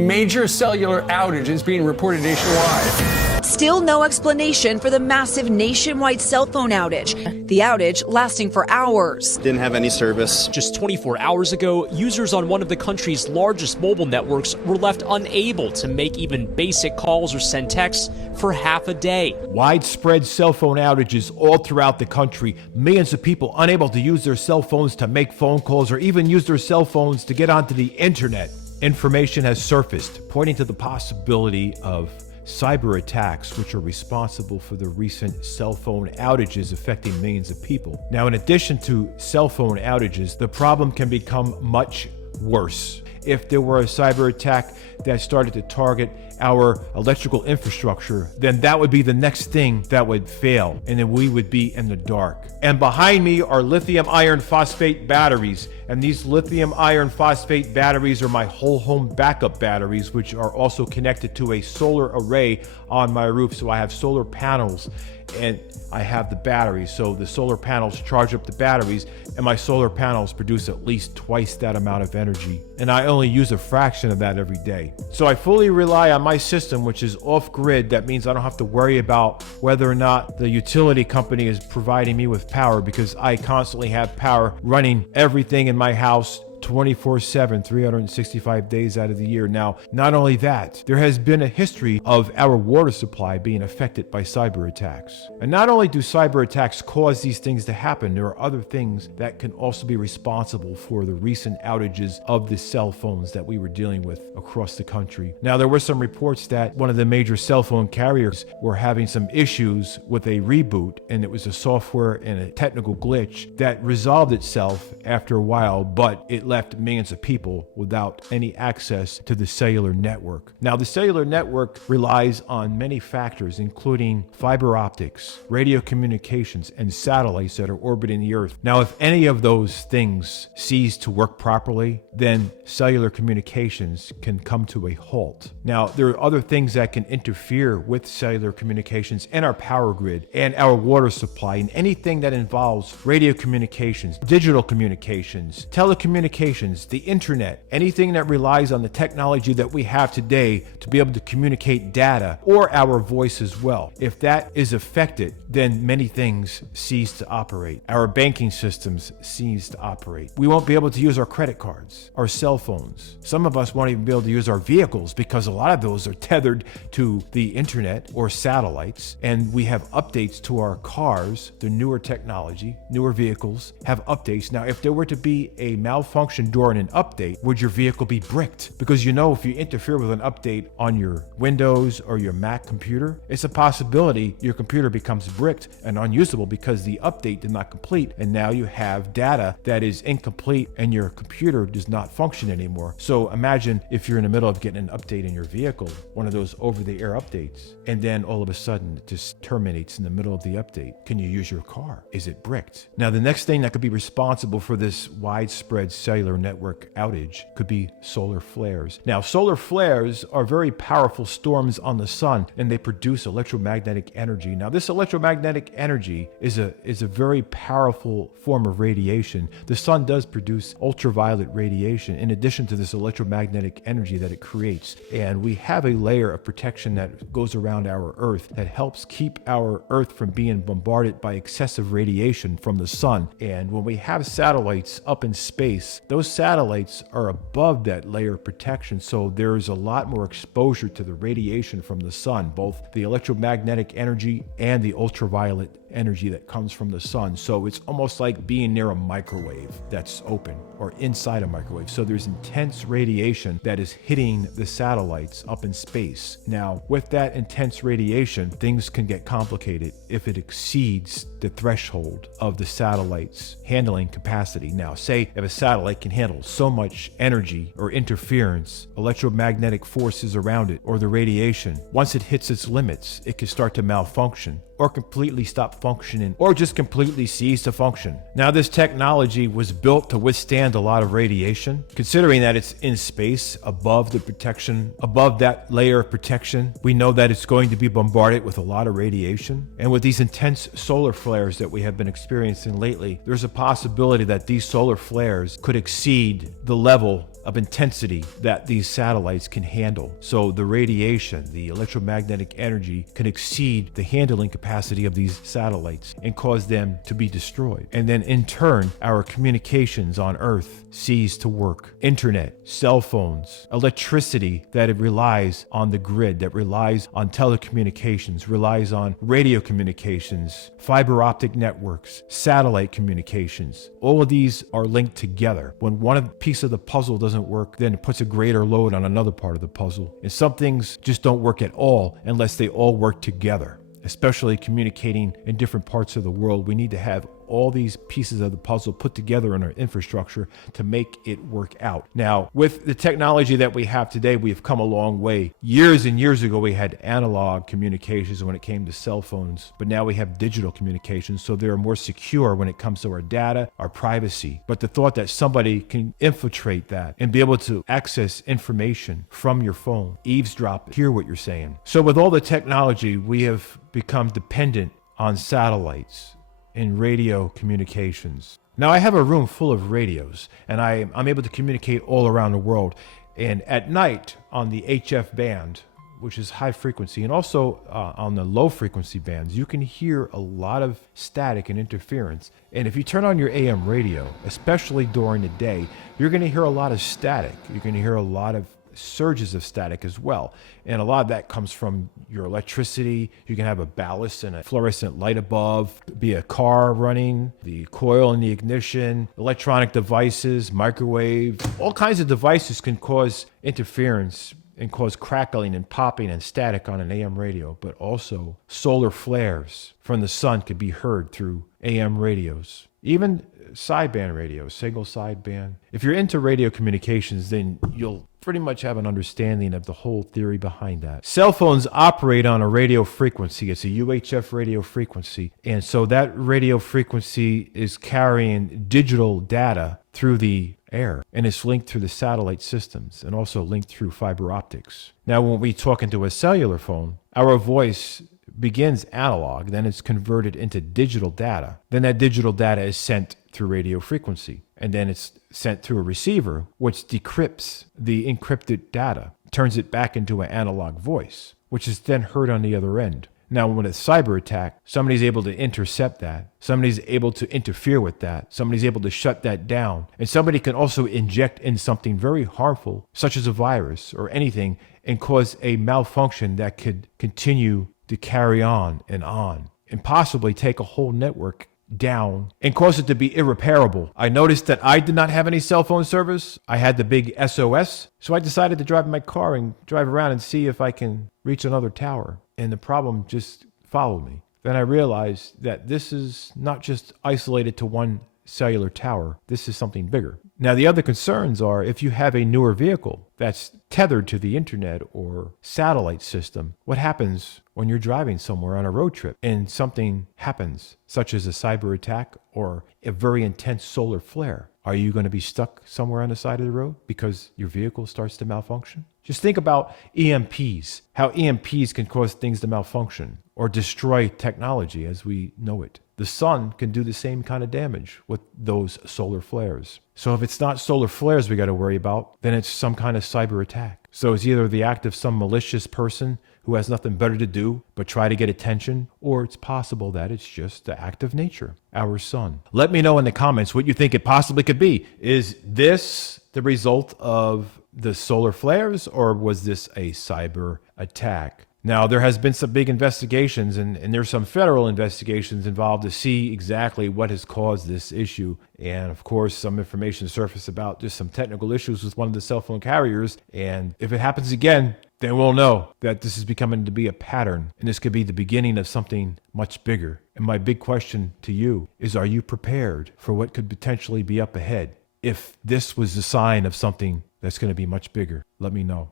Major cellular outages being reported nationwide. Still no explanation for the massive nationwide cell phone outage. The outage lasting for hours. Didn't have any service. Just 24 hours ago, users on one of the country's largest mobile networks were left unable to make even basic calls or send texts for half a day. Widespread cell phone outages all throughout the country. Millions of people unable to use their cell phones to make phone calls or even use their cell phones to get onto the internet. Information has surfaced pointing to the possibility of cyber attacks, which are responsible for the recent cell phone outages affecting millions of people. Now, in addition to cell phone outages, the problem can become much worse. If there were a cyber attack that started to target our electrical infrastructure, then that would be the next thing that would fail, and then we would be in the dark. And behind me are lithium iron phosphate batteries, and these lithium iron phosphate batteries are my whole home backup batteries, which are also connected to a solar array on my roof. So I have solar panels and I have the batteries. So the solar panels charge up the batteries, and my solar panels produce at least twice that amount of energy. And I only use a fraction of that every day. So I fully rely on my system, which is off grid. That means I don't have to worry about whether or not the utility company is providing me with power, because I constantly have power running everything in my house 24/7, 365 days out of the year. Now, not only that, there has been a history of our water supply being affected by cyber attacks. And not only do cyber attacks cause these things to happen, there are other things that can also be responsible for the recent outages of the cell phones that we were dealing with across the country. Now, there were some reports that one of the major cell phone carriers were having some issues with a reboot, and it was a software and a technical glitch that resolved itself after a while, but it left millions of people without any access to the cellular network. Now, the cellular network relies on many factors, including fiber optics, radio communications, and satellites that are orbiting the Earth. Now, if any of those things cease to work properly, then cellular communications can come to a halt. Now, there are other things that can interfere with cellular communications and our power grid and our water supply, and anything that involves radio communications, digital communications, telecommunications, the internet, anything that relies on the technology that we have today to be able to communicate data, or our voice as well. If that is affected, then many things cease to operate. Our banking systems cease to operate. We won't be able to use our credit cards, our cell phones. Some of us won't even be able to use our vehicles, because a lot of those are tethered to the internet or satellites. And we have updates to our cars. The newer technology, newer vehicles have updates. Now, if there were to be a malfunction during an update, would your vehicle be bricked? Because if you interfere with an update on your Windows or your Mac computer, it's a possibility your computer becomes bricked and unusable because the update did not complete, and now you have data that is incomplete and your computer does not function anymore. So imagine if you're in the middle of getting an update in your vehicle, one of those over-the-air updates, and then all of a sudden it just terminates in the middle of the update. Can you use your car? Is it bricked? Now, the next thing that could be responsible for this widespread cellular network outage could be solar flares. Now, solar flares are very powerful storms on the sun, and they produce electromagnetic energy. Now, this electromagnetic energy is a very powerful form of radiation. The sun does produce ultraviolet radiation in addition to this electromagnetic energy that it creates. And we have a layer of protection that goes around our Earth that helps keep our Earth from being bombarded by excessive radiation from the sun. And when we have satellites up in space, those satellites are above that layer of protection, so there's a lot more exposure to the radiation from the sun, both the electromagnetic energy and the ultraviolet energy that comes from the sun. So it's almost like being near a microwave that's open, or inside a microwave. So there's intense radiation that is hitting the satellites up in space. Now, with that intense radiation, things can get complicated if it exceeds the threshold of the satellite's handling capacity. Now, say if a satellite can handle so much energy or interference, electromagnetic forces around it, or the radiation, once it hits its limits, it can start to malfunction, or completely stop functioning, or just completely cease to function. Now, this technology was built to withstand a lot of radiation. Considering that it's in space, above the protection, above that layer of protection, we know that it's going to be bombarded with a lot of radiation. And with these intense solar flares that we have been experiencing lately, there's a possibility that these solar flares could exceed the level of intensity that these satellites can handle. So the radiation, the electromagnetic energy can exceed the handling capacity of these satellites and cause them to be destroyed. And then in turn, our communications on Earth cease to work. Internet, cell phones, electricity that it relies on the grid, that relies on telecommunications, relies on radio communications, fiber optic networks, satellite communications. All of these are linked together. When one piece of the puzzle doesn't work, then it puts a greater load on another part of the puzzle. And some things just don't work at all unless they all work together. Especially communicating in different parts of the world, we need to have all these pieces of the puzzle put together in our infrastructure to make it work out. Now, with the technology that we have today, we've come a long way. Years and years ago, we had analog communications when it came to cell phones, but now we have digital communications, so they're more secure when it comes to our data, our privacy. But the thought that somebody can infiltrate that and be able to access information from your phone, eavesdrop, hear what you're saying. So with all the technology, we have become dependent on satellites in radio communications. Now I have a room full of radios and I'm able to communicate all around the world. And at night on the HF band, which is high frequency, and also on the low frequency bands, you can hear a lot of static and interference. And if you turn on your AM radio, especially during the day, you're going to hear a lot of static. You're going to hear a lot of surges of static as well. And a lot of that comes from your electricity. You can have a ballast and a fluorescent light above, be a car running, the coil in the ignition, electronic devices, microwave, all kinds of devices can cause interference and cause crackling and popping and static on an AM radio. But also solar flares from the sun could be heard through AM radios. Even sideband radios, single sideband. If you're into radio communications, then you'll pretty much have an understanding of the whole theory behind that. Cell phones operate on a radio frequency. It's a UHF radio frequency. And so that radio frequency is carrying digital data through the air, and it's linked through the satellite systems and also linked through fiber optics. Now, when we talk into a cellular phone, our voice begins analog, then it's converted into digital data. Then that digital data is sent through radio frequency, and then it's sent through a receiver, which decrypts the encrypted data, turns it back into an analog voice, which is then heard on the other end. Now, when it's cyber attack, somebody's able to intercept that. Somebody's able to interfere with that. Somebody's able to shut that down. And somebody can also inject in something very harmful, such as a virus or anything, and cause a malfunction that could continue to carry on and possibly take a whole network down and cause it to be irreparable. I noticed that I did not have any cell phone service. I had the big SOS. So I decided to drive my car and drive around and see if I can reach another tower. And the problem just followed me. Then I realized that this is not just isolated to one cellular tower. This is something bigger. Now, the other concerns are if you have a newer vehicle that's tethered to the internet or satellite system, what happens when you're driving somewhere on a road trip and something happens, such as a cyber attack or a very intense solar flare? Are you going to be stuck somewhere on the side of the road because your vehicle starts to malfunction? Just think about EMPs, how EMPs can cause things to malfunction or destroy technology as we know it. The sun can do the same kind of damage with those solar flares. So if it's not solar flares we got to worry about, then it's some kind of cyber attack. So it's either the act of some malicious person who has nothing better to do but try to get attention, or it's possible that it's just the act of nature, our sun. Let me know in the comments what you think it possibly could be. Is this the result of the solar flares, or was this a cyber attack? Now, there has been some big investigations, and there's some federal investigations involved to see exactly what has caused this issue. And of course, some information surfaced about just some technical issues with one of the cell phone carriers. And if it happens again, then we'll know that this is becoming to be a pattern, and this could be the beginning of something much bigger. And my big question to you is, are you prepared for what could potentially be up ahead? If this was the sign of something that's going to be much bigger, let me know.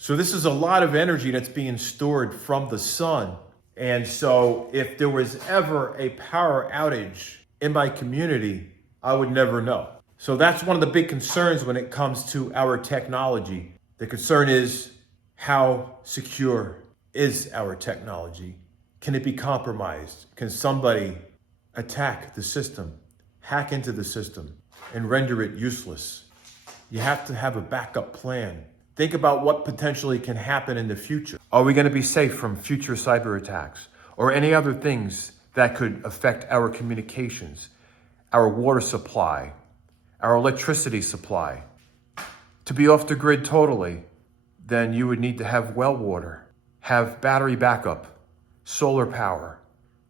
So this is a lot of energy that's being stored from the sun. And so if there was ever a power outage in my community, I would never know. So that's one of the big concerns when it comes to our technology. The concern is, how secure is our technology? Can it be compromised? Can somebody attack the system, hack into the system, and render it useless. You have to have a backup plan. Think about what potentially can happen in the future. Are we going to be safe from future cyber attacks or any other things that could affect our communications, our water supply, our electricity supply? To be off the grid totally, then you would need to have well water, have battery backup, solar power.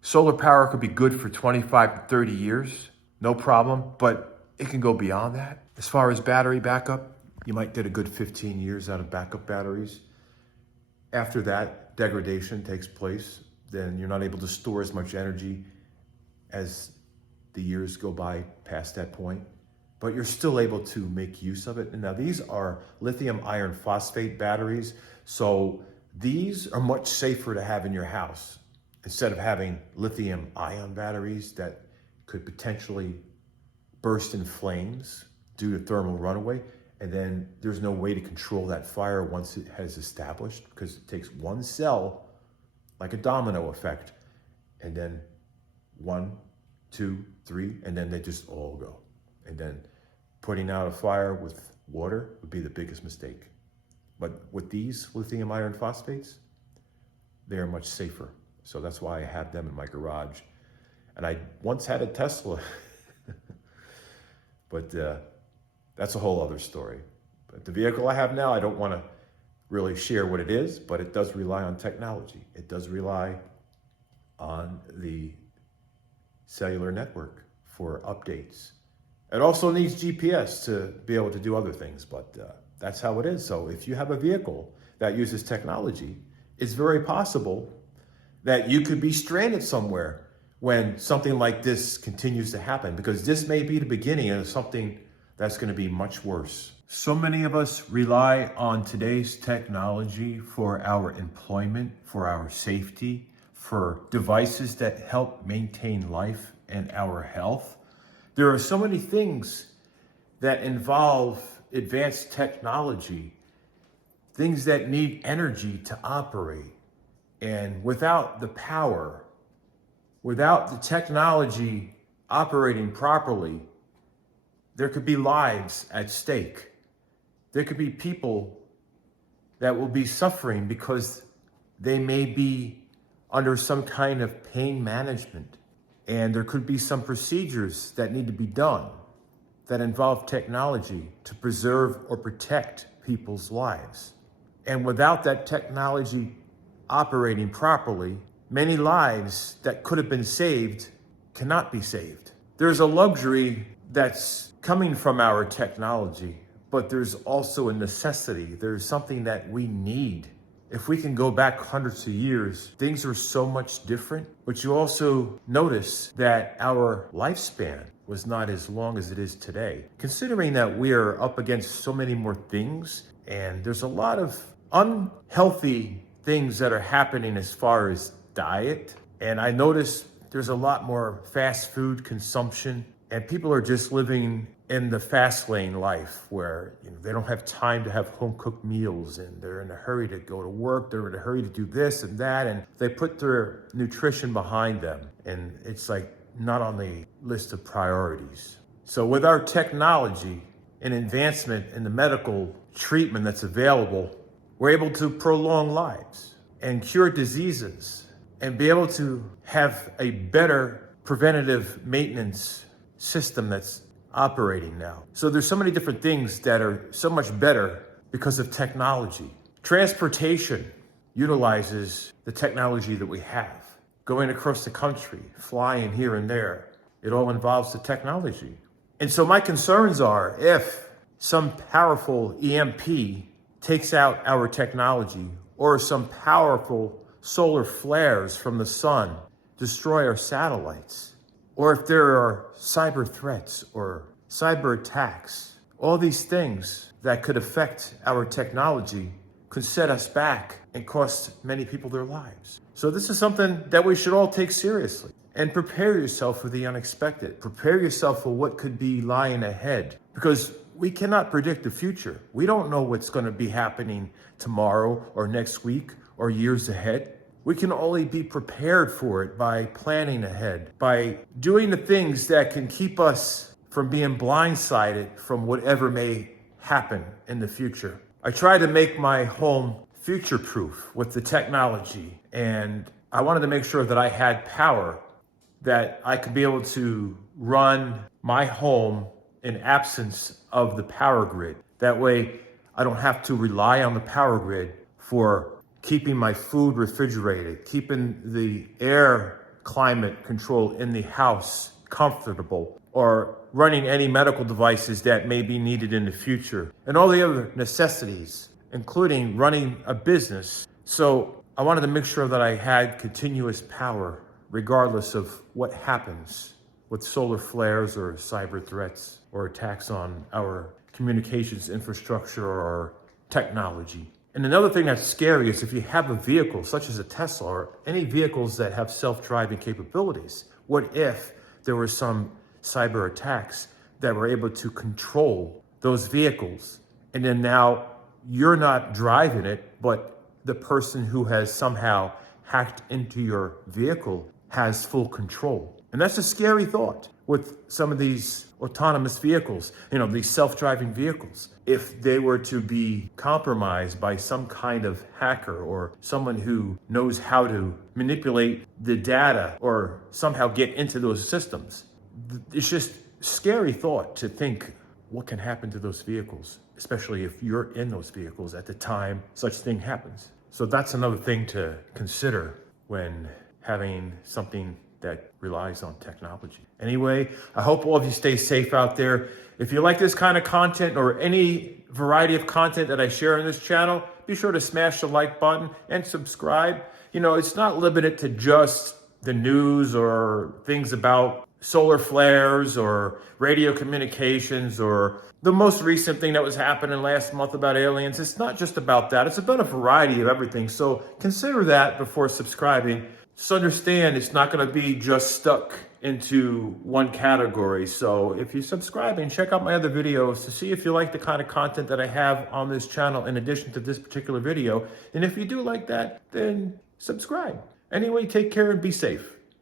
Solar power could be good for 25 to 30 years, no problem, but it can go beyond that. As far as battery backup, you might get a good 15 years out of backup batteries. After that, degradation takes place. Then you're not able to store as much energy as the years go by past that point, but you're still able to make use of it. And now these are lithium iron phosphate batteries. So these are much safer to have in your house instead of having lithium ion batteries that could potentially burst in flames due to thermal runaway. And then there's no way to control that fire once it has established, because it takes one cell, like a domino effect, and then 1, 2, 3, and then they just all go. And then putting out a fire with water would be the biggest mistake. But with these lithium iron phosphates, they are much safer. So that's why I have them in my garage. And I once had a Tesla, but that's a whole other story. But the vehicle I have now, I don't want to really share what it is, but it does rely on technology. It does rely on the cellular network for updates. It also needs GPS to be able to do other things, but that's how it is. So if you have a vehicle that uses technology, it's very possible that you could be stranded somewhere when something like this continues to happen, because this may be the beginning of something that's going to be much worse. So many of us rely on today's technology for our employment, for our safety, for devices that help maintain life and our health. There are so many things that involve advanced technology, things that need energy to operate. And without the power, without the technology operating properly, there could be lives at stake. There could be people that will be suffering because they may be under some kind of pain management. And there could be some procedures that need to be done that involve technology to preserve or protect people's lives. And without that technology operating properly, many lives that could have been saved cannot be saved. There's a luxury that's coming from our technology, but there's also a necessity. There's something that we need. If we can go back hundreds of years, things are so much different, but you also notice that our lifespan was not as long as it is today. Considering that we are up against so many more things, and there's a lot of unhealthy things that are happening as far as diet, and I notice there's a lot more fast food consumption, and people are just living in the fast lane life where they don't have time to have home cooked meals, and they're in a hurry to go to work, they're in a hurry to do this and that, and they put their nutrition behind them, and it's like not on the list of priorities. So with our technology and advancement in the medical treatment that's available, we're able to prolong lives and cure diseases and be able to have a better preventative maintenance system that's operating now. So there's so many different things that are so much better because of technology. Transportation utilizes the technology that we have. Going across the country, flying here and there, it all involves the technology. And so my concerns are if some powerful EMP takes out our technology, or some powerful solar flares from the sun destroy our satellites, or if there are cyber threats or cyber attacks, all these things that could affect our technology could set us back and cost many people their lives. So this is something that we should all take seriously and prepare yourself for the unexpected. Prepare yourself for what could be lying ahead, because we cannot predict the future. We don't know what's going to be happening tomorrow or next week or years ahead. We can only be prepared for it by planning ahead, by doing the things that can keep us from being blindsided from whatever may happen in the future. I try to make my home future-proof with the technology, and I wanted to make sure that I had power, that I could be able to run my home in absence of the power grid. That way, I don't have to rely on the power grid for keeping my food refrigerated, keeping the air climate control in the house comfortable, or running any medical devices that may be needed in the future, and all the other necessities, including running a business. So I wanted to make sure that I had continuous power regardless of what happens with solar flares or cyber threats or attacks on our communications infrastructure or technology. And another thing that's scary is if you have a vehicle such as a Tesla or any vehicles that have self-driving capabilities, what if there were some cyber attacks that were able to control those vehicles, and then now you're not driving it, but the person who has somehow hacked into your vehicle has full control? And that's a scary thought with some of these autonomous vehicles, these self-driving vehicles. If they were to be compromised by some kind of hacker or someone who knows how to manipulate the data or somehow get into those systems, it's just a scary thought to think what can happen to those vehicles, especially if you're in those vehicles at the time such thing happens. So that's another thing to consider when having something that relies on technology. Anyway, I hope all of you stay safe out there. If you like this kind of content or any variety of content that I share on this channel, be sure to smash the like button and subscribe. It's not limited to just the news or things about solar flares or radio communications or the most recent thing that was happening last month about aliens. It's not just about that. It's about a variety of everything. So consider that before subscribing. Just understand it's not going to be just stuck into one category. So if you subscribe and check out my other videos to see if you like the kind of content that I have on this channel in addition to this particular video. And if you do like that, then subscribe. Anyway, take care and be safe.